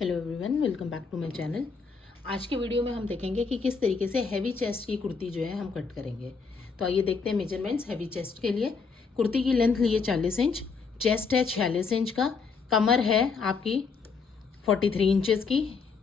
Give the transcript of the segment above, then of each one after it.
Hello everyone, welcome back to my channel. आज के video में हम देखेंगे कि किस तरीके से हैवी चेस्ट की कुर्ती जो है हम कट करेंगे। तो आइए देखते हैं मेजरमेंट्स हैवी चेस्ट के लिए। कुर्ती की लेंथ ली है 40 इंच, चेस्ट है 46 इंच का, कमर है आपकी 43 इंचेस की,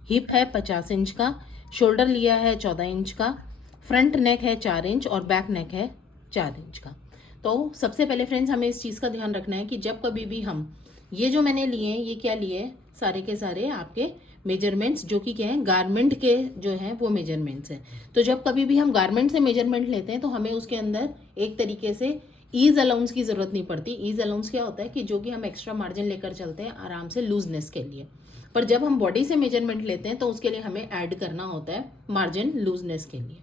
हिप है 50 इंच का, शोल्डर लिया है 14 इंच का, फ्रंट नेक है 4 इंच और बैक नेक है 4 इंच का। तो सबसे पहले फ्रेंड्स हमें इस चीज़ का ध्यान रखना है कि जब कभी भी हम ये जो मैंने लिए हैं, ये क्या लिए सारे के सारे आपके मेजरमेंट्स जो कि क्या है गारमेंट के जो हैं वो मेजरमेंट्स हैं। तो जब कभी भी हम गारमेंट से मेजरमेंट लेते हैं तो हमें उसके अंदर एक तरीके से ईज अलाउंस की ज़रूरत नहीं पड़ती। ईज अलाउंस क्या होता है कि जो कि हम एक्स्ट्रा मार्जिन लेकर चलते हैं आराम से लूजनेस के लिए। पर जब हम बॉडी से मेजरमेंट लेते हैं तो उसके लिए हमें ऐड करना होता है मार्जिन लूजनेस के लिए।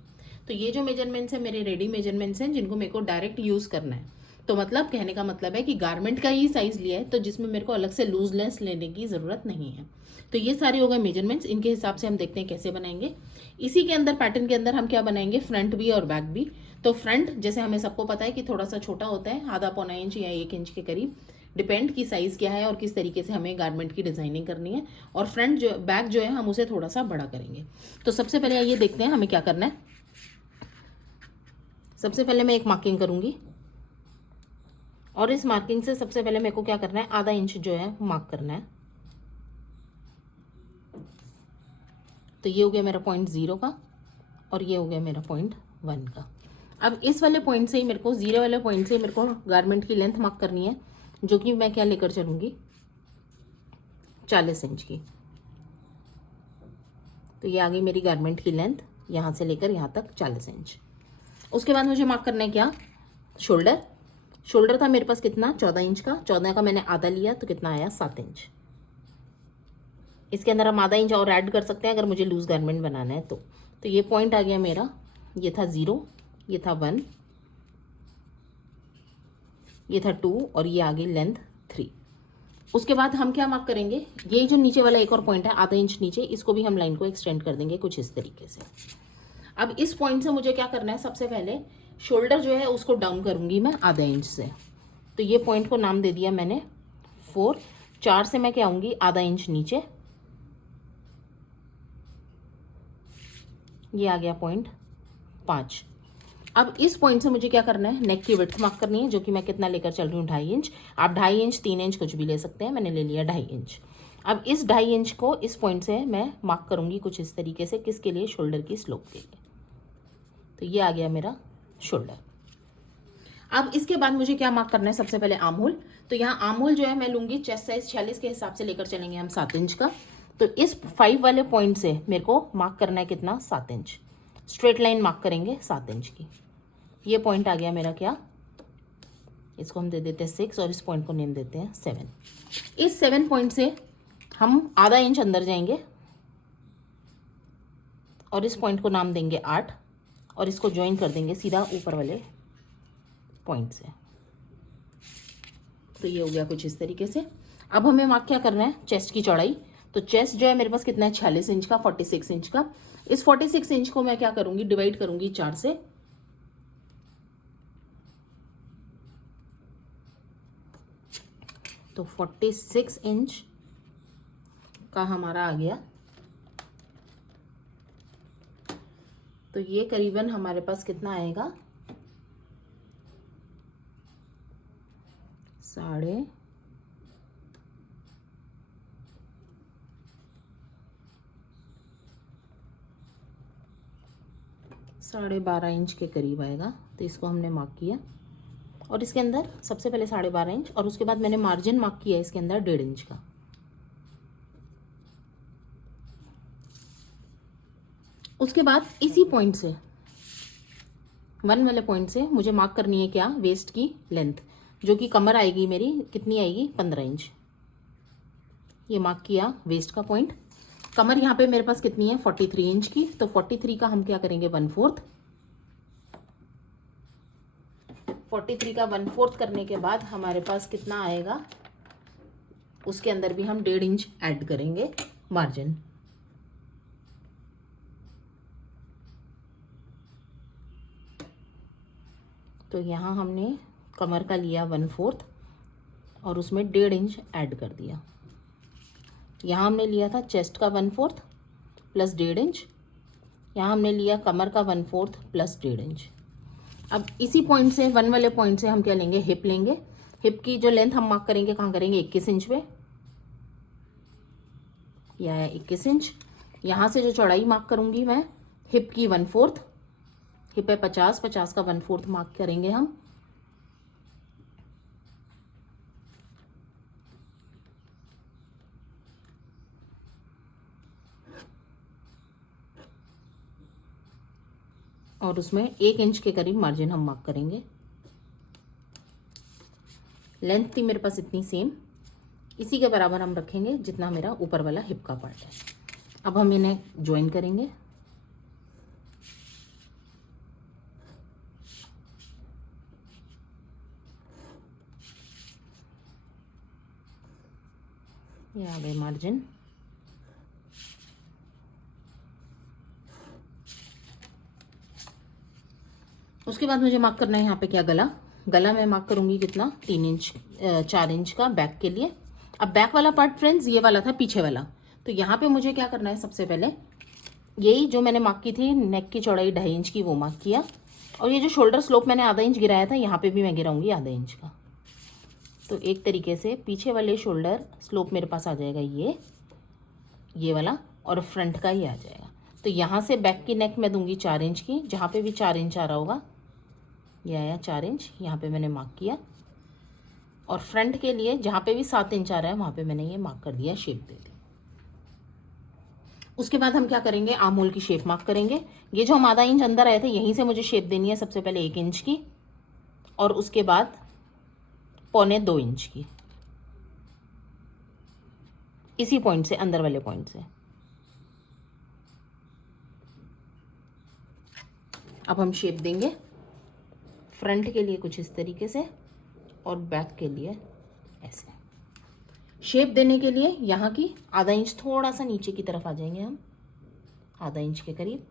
तो ये जो मेजरमेंट्स हैं मेरे रेडी मेजरमेंट्स हैं जिनको मेरे को डायरेक्ट यूज़ करना है। तो मतलब कहने का मतलब है कि गारमेंट का ही साइज़ लिया है तो जिसमें मेरे को अलग से लूजनेस लेने की ज़रूरत नहीं है। तो ये सारे हो गए मेजरमेंट्स। इनके हिसाब से हम देखते हैं कैसे बनाएंगे। इसी के अंदर पैटर्न के अंदर हम क्या बनाएंगे, फ्रंट भी और बैक भी। तो फ्रंट जैसे हमें सबको पता है कि थोड़ा सा छोटा होता है, आधा पौना इंच या 1 इंच के करीब, डिपेंड की साइज़ क्या है और किस तरीके से हमें गारमेंट की डिज़ाइनिंग करनी है। और फ्रंट जो बैक जो है हम उसे थोड़ा सा बड़ा करेंगे। तो सबसे पहले ये देखते हैं हमें क्या करना है। सबसे पहले मैं एक मार्किंग करूंगी और इस मार्किंग से सबसे पहले मेरे को क्या करना है, आधा इंच जो है मार्क करना है। तो ये हो गया मेरा पॉइंट 0 का और ये हो गया मेरा पॉइंट 1 का। अब इस वाले पॉइंट से ही मेरे को, 0 वाले पॉइंट से मेरे को गारमेंट की लेंथ मार्क करनी है, जो कि मैं क्या लेकर चलूँगी, 40 इंच की। तो ये आ गई मेरी गारमेंट की लेंथ, यहाँ से लेकर यहाँ तक 40 इंच। उसके बाद मुझे मार्क करना है क्या, शोल्डर। शोल्डर था मेरे पास कितना, 14 इंच का। 14 का मैंने आधा लिया तो कितना आया, 7 इंच। इसके अंदर हम आधा इंच और ऐड कर सकते हैं अगर मुझे लूज गारमेंट बनाना है तो ये पॉइंट आ गया मेरा, ये था 0, ये था 1, ये था 2 और ये आ गई लेंथ 3। उसके बाद हम क्या मार्क करेंगे, ये जो नीचे वाला एक और पॉइंट है आधा इंच नीचे, इसको भी हम लाइन को एक्सटेंड कर देंगे कुछ इस तरीके से। अब इस पॉइंट से मुझे क्या करना है, सबसे पहले शोल्डर जो है उसको डाउन करूंगी मैं आधा इंच से। तो ये पॉइंट को नाम दे दिया मैंने 4। 4 से मैं क्या आऊंगी, आधा इंच नीचे। ये आ गया पॉइंट 5। अब इस पॉइंट से मुझे क्या करना है, नेक की विड्थ मार्क करनी है, जो कि मैं कितना लेकर चल रही हूँ, 2.5 इंच। आप 2.5 इंच 3 इंच कुछ भी ले सकते हैं, मैंने ले लिया 2.5 इंच। अब इस 2.5 इंच को इस पॉइंट से मैं मार्क करूंगी कुछ इस तरीके से, किसके लिए, शोल्डर की स्लोप के लिए। तो ये आ गया मेरा शोल्डर। अब इसके बाद मुझे क्या मार्क करना है, सबसे पहले आर्म होल। तो यहाँ आर्म होल जो है मैं लूंगी चेस्ट साइज 46 के हिसाब से लेकर चलेंगे हम 7 इंच का। तो इस 5 वाले पॉइंट से मेरे को मार्क करना है कितना, 7 इंच। स्ट्रेट लाइन मार्क करेंगे 7 इंच की। ये पॉइंट आ गया मेरा क्या, इसको हम दे देते हैं 6 और इस पॉइंट को नेम देते हैं 7। इस 7 पॉइंट से हम आधा इंच अंदर जाएंगे और इस पॉइंट को नाम देंगे 8 और इसको ज्वाइन कर देंगे सीधा ऊपर वाले पॉइंट से। तो ये हो गया कुछ इस तरीके से। अब हमें मार्क क्या करना है, चेस्ट की चौड़ाई। तो चेस्ट जो है मेरे पास कितना है, 46 इंच का, 46 इंच का। इस 46 इंच को मैं क्या करूंगी, डिवाइड करूंगी 4 से। तो 46 इंच का हमारा आ गया। तो ये करीबन हमारे पास कितना आएगा, 12.5 इंच के करीब आएगा। तो इसको हमने मार्क किया और इसके अंदर सबसे पहले 12.5 इंच और उसके बाद मैंने मार्जिन मार्क किया इसके अंदर 1.5 इंच का। उसके बाद इसी पॉइंट से, 1 वाले पॉइंट से मुझे मार्क करनी है क्या, वेस्ट की लेंथ, जो कि कमर आएगी मेरी, कितनी आएगी, 15 इंच। ये मार्क किया वेस्ट का पॉइंट। कमर यहाँ पे मेरे पास कितनी है, 43 इंच की। तो 43 का हम क्या करेंगे, 1/4। 43 का 1/4 करने के बाद हमारे पास कितना आएगा, उसके अंदर भी हम 1.5 इंच ऐड करेंगे मार्जिन। तो यहाँ हमने कमर का लिया 1/4 और उसमें 1.5 इंच ऐड कर दिया। यहाँ हमने लिया था चेस्ट का 1/4 प्लस 1.5 इंच। यहाँ हमने लिया कमर का 1/4 प्लस 1.5 इंच। अब इसी पॉइंट से 1 वाले पॉइंट से हम क्या लेंगे, हिप लेंगे। हिप की जो लेंथ हम मार्क करेंगे कहाँ करेंगे, 21 इंच पे। यह है 21 इंच। यहाँ से जो चौड़ाई मार्क करूँगी मैं हिप की 1/4, हिप है 50, 50 का 1/4 मार्क करेंगे हम। और उसमें 1 इंच के करीब मार्जिन हम मार्क करेंगे। लेंथ थी मेरे पास इतनी सेम, इसी के बराबर हम रखेंगे जितना मेरा ऊपर वाला हिप का पार्ट है। अब हम इन्हें ज्वाइन करेंगे। ये आ गए मार्जिन। उसके बाद मुझे मार्क करना है यहाँ पे क्या, गला। गला मैं मार्क करूँगी कितना, 3 इंच 4 इंच का बैक के लिए। अब बैक वाला पार्ट फ्रेंड्स ये वाला था, पीछे वाला। तो यहाँ पे मुझे क्या करना है, सबसे पहले यही जो मैंने मार्क की थी नेक की चौड़ाई 2.5 इंच की, वो मार्क किया। और ये जो शोल्डर स्लोप मैंने आधा इंच गिराया था, यहाँ पे भी मैं गिराऊंगी आधा इंच का। तो एक तरीके से पीछे वाले शोल्डर स्लोप मेरे पास आ जाएगा ये वाला, और फ्रंट का ही आ जाएगा। तो यहाँ से बैक की नेक मैं दूंगी 4 इंच की, जहाँ पे भी 4 इंच आ रहा होगा, ये आया 4 इंच, यहाँ पे मैंने मार्क किया। और फ्रंट के लिए जहाँ पे भी 7 इंच आ रहा है वहाँ पे मैंने ये मार्क कर दिया, शेप दे दी। उसके बाद हम क्या करेंगे, आर्म होल की शेप मार्क करेंगे। ये जो हम आधा इंच अंदर आए थे, यहीं से मुझे शेप देनी है सबसे पहले 1 इंच की, और उसके बाद 1.25 इंच की, इसी पॉइंट से, अंदर वाले पॉइंट से। अब हम शेप देंगे फ्रंट के लिए कुछ इस तरीके से, और बैक के लिए ऐसे। शेप देने के लिए यहाँ की आधा इंच थोड़ा सा नीचे की तरफ आ जाएंगे हम, आधा इंच के करीब।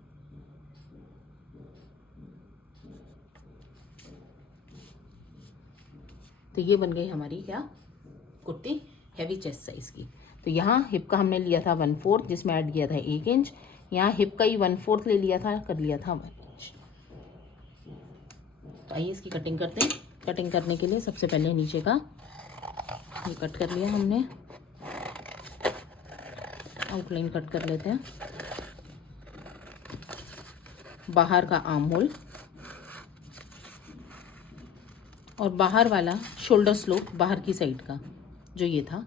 तो ये बन गई हमारी क्या, कुर्ती हैवी चेस्ट साइज की। तो यहाँ हिप का हमने लिया था 1/4, जिसमें ऐड किया था 1 इंच। यहाँ हिप का ही 1/4 ले लिया था, कर लिया था 1 इंच। तो आइए इसकी कटिंग करते हैं। कटिंग करने के लिए सबसे पहले नीचे का ये कट कर लिया हमने, आउटलाइन कट कर लेते हैं। बाहर का आर्म होल और बाहर वाला शोल्डर स्लोप, बाहर की साइड का जो ये था,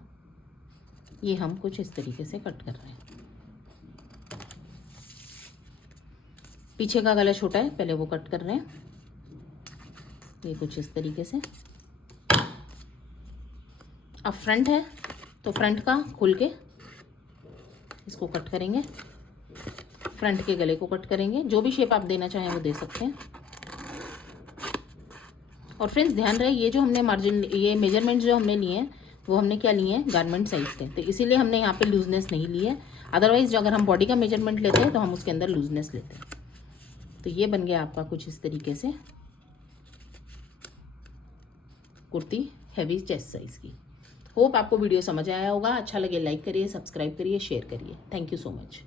ये हम कुछ इस तरीके से कट कर रहे हैं। पीछे का गला छोटा है, पहले वो कट कर रहे हैं, ये कुछ इस तरीके से। अब फ्रंट है तो फ्रंट का खोल के इसको कट करेंगे, फ्रंट के गले को कट करेंगे। जो भी शेप आप देना चाहें वो दे सकते हैं। और फ्रेंड्स ध्यान रहे, ये जो हमने मार्जिन, ये मेजरमेंट जो हमने लिए हैं वो हमने क्या लिए हैं, गारमेंट साइज के। तो इसीलिए हमने यहाँ पे लूजनेस नहीं ली है। अदरवाइज अगर हम बॉडी का मेजरमेंट लेते हैं तो हम उसके अंदर लूजनेस लेते हैं। तो ये बन गया आपका कुछ इस तरीके से कुर्ती हैवी चेस्ट साइज की। होप आपको वीडियो समझ आया होगा। अच्छा लगे लाइक करिए, सब्सक्राइब करिए, शेयर करिए। Thank you so much.